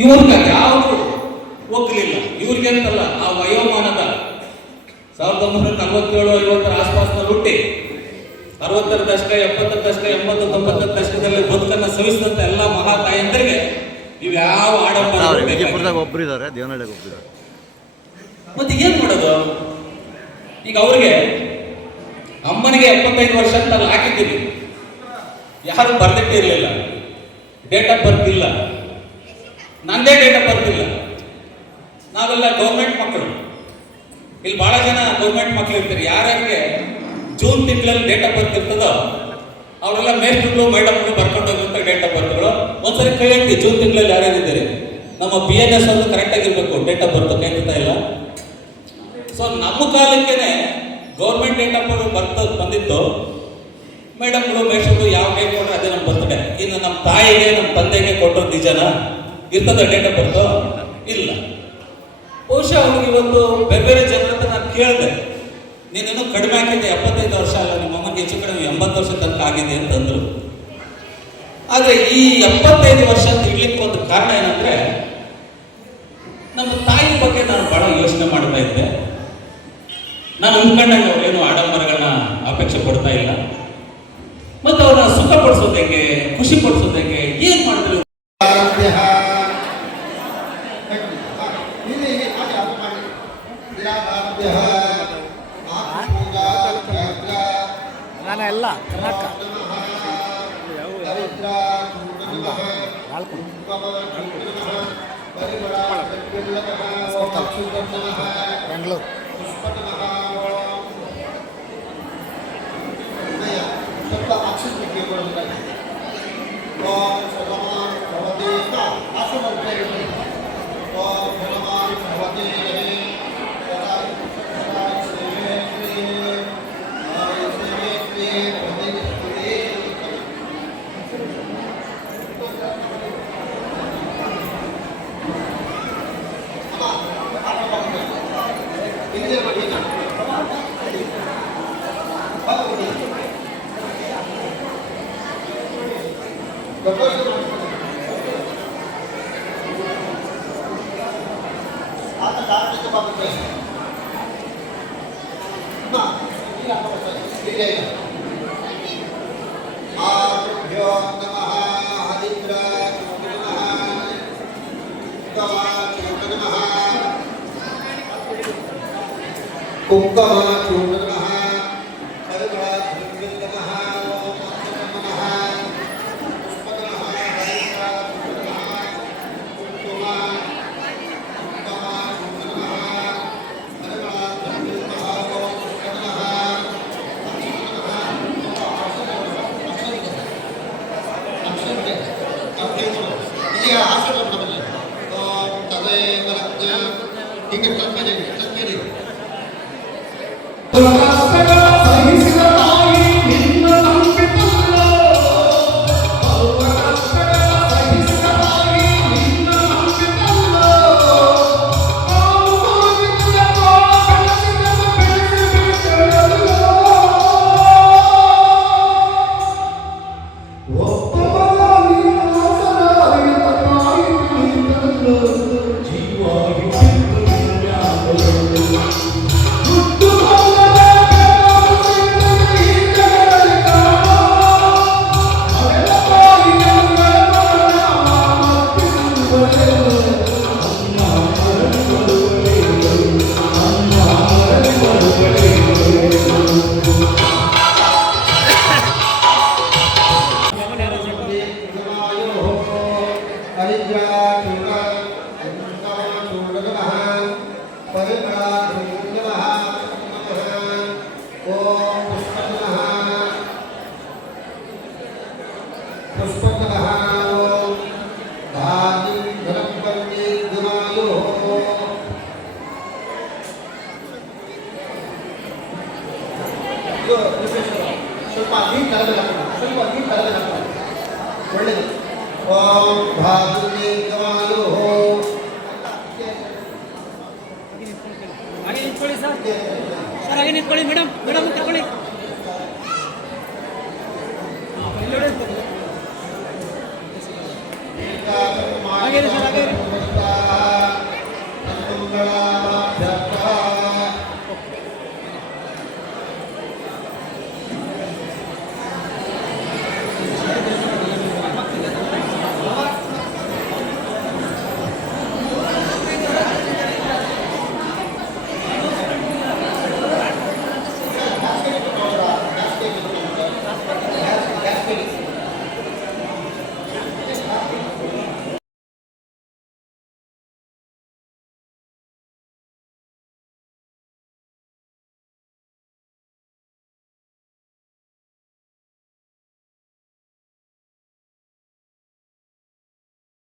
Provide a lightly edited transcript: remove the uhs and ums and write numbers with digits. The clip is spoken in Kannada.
ಇವ್ರಿಗೆ ಯಾವುದು ಒಕ್ಕಲಿಲ್ಲ. ಇವ್ರಿಗೆ ಅಂತಲ್ಲ, ಆ ವಯೋಮಾನದ 1947-50 ಆಸ್ಪಾಸ್ನಲ್ಲಿ ಹುಟ್ಟಿ 60ರ ದಶಕ, 70ರ ದಶಕ, 80, 90ರ ದಶಕದಲ್ಲಿ ಬದುಕನ್ನು ಸವಿಸಿದಂತ ಎಲ್ಲ ಮಹಾ ತಾಯಂದರಿಗೆ ಇವ್ಯಾವ ಆಡಂಬರ ಒಬ್ಬರಿದ್ದಾರೆ, ದೇವನಹಳ್ಳಿಗೆ ಒಬ್ಬರಿದ್ದಾರೆ. ಮತ್ತೆ ಏನ್ ಮಾಡೋದು? ಈಗ ಅವ್ರಿಗೆ ಅಮ್ಮನಿಗೆ 75 ವರ್ಷ ಅಂತ ಅಲ್ಲಿ ಹಾಕಿದ್ದೀವಿ, ಯಾರು ಬರ್ದಿಟ್ಟಿರ್ಲಿಲ್ಲ, ಡೇಟ್ ಆಫ್ ಬರ್ತ್ ಇಲ್ಲ, ನಂದೇ ಡೇಟ್ ಆಫ್ ಬರ್ತ್ ಇಲ್ಲ. ನಾವೆಲ್ಲ ಗೌರ್ಮೆಂಟ್ ಮಕ್ಕಳು, ಇಲ್ಲಿ ಬಹಳ ಜನ ಗೌರ್ಮೆಂಟ್ ಮಕ್ಕಳು ಇರ್ತಾರೆ. ಯಾರ್ಯಾರಿಗೆ ಜೂನ್ ತಿಂಗಳಲ್ಲಿ ಡೇಟ್ ಆಫ್ ಬರ್ತ್ ಇರ್ತದೋ ಅವರೆಲ್ಲ ಮೇಸ್ಟ್ರುಗಳು ಮೇಡಮ್ಗಳು ಬರ್ಕೊಂಡು ಹೋಗಿರ್ತ ಡೇಟ್ ಆಫ್ ಬರ್ತ್ಗಳು. ಒಂದ್ಸರಿ ಕೈ ಹಾಕಿ, ಜೂನ್ ತಿಂಗಳಲ್ಲಿ ಯಾರ್ಯಾರಿದ್ದೀರಿ? ನಮ್ಮ BNS ಒಂದು ಕರೆಕ್ಟ್ ಆಗಿರ್ಬೇಕು, ಡೇಟ್ ಆಫ್ ಬರ್ತ್ ಕೈತಾ ಇಲ್ಲ. ಸೊ ನಮ್ಮ ಕಾಲಕ್ಕೇನೆ ಗೌರ್ಮೆಂಟ್ ಡೇಟ್ ಆಫ್ ಬರ್ತ್ ಬಂದಿತ್ತು. ಮೇಡಮ್ಗಳು ಮೇಸ್ಟ್ರುಗಳು ಯಾವ ಡೇಟ್ ಕೊಟ್ಟರೆ ಅದೇ ನಮ್ಮ ಬರ್ತಡೆ. ಇನ್ನು ನಮ್ಮ ತಾಯಿಗೆ ನಮ್ಮ ತಂದೆಗೆ ಕೊಟ್ಟರು ನಿಜನ ಇರ್ತದ ಡೇಟ್ ಆಫ್ ಬರ್ತ್? ಇಲ್ಲ. ಬಹುಶಃ ಅವ್ರಿಗೆ ಇವತ್ತು ಬೇರೆ ಬೇರೆ ಜನರ ಹತ್ರ ನಾನು ಕೇಳಿದೆ, ನೀನೇನು ಕಡಿಮೆ ಆಗಿದೆ, 75 ವರ್ಷ ಅಲ್ಲ, ನಿಮ್ಮ ಅಮ್ಮನಿಗೆ ಹೆಚ್ಚು ಕಡಿಮೆ 80 ವರ್ಷ ತನಕ ಆಗಿದೆ ಅಂತಂದ್ರು. ಆದರೆ ಈ 75 ವರ್ಷ ಅಂತ ಇಡ್ಲಿಕ್ಕೆ ಒಂದು ಕಾರಣ ಏನಂದ್ರೆ, ನಮ್ಮ ತಾಯಿ ಬಗ್ಗೆ ನಾನು ಬಹಳ ಯೋಚನೆ ಮಾಡ್ತಾ ಇದ್ದೆ. ನಾನು ಅಂದ್ಕೊಂಡಂಗೆ ಅವ್ರೇನು ಆಡಂಬರಗಳನ್ನ ಅಪೇಕ್ಷೆ ಪಡ್ತಾ ಇಲ್ಲ. ಮತ್ತು ಅವ್ರನ್ನ ಸುಖ ಪಡಿಸೋದಕ್ಕೆ, ಖುಷಿ ಪಡಿಸೋದಕ್ಕೆ ಏನ್ ಮಾಡಿದ್ರು? ಎಲ್ಲ ಕರ್ನಾಟಕ ಬೆಂಗಳೂರು ಸ್ವಲ್ಪ ನೀರು ಕಲಗಲ್ಲ ಒಳ್ಳೆಯದು. ಓಂ ಭಾಗುನಿ ಗವಾಯೋ ಹಾಗೆ ನಿಂತ್ಕೊಳ್ಳಿ ಸರ್, ಹಾಗೆ ನಿಂತ್ಕೊಳ್ಳಿ ಮೇಡಮ್, ತಗೊಳ್ಳಿ. ಹಾಗೆ ಸರ್.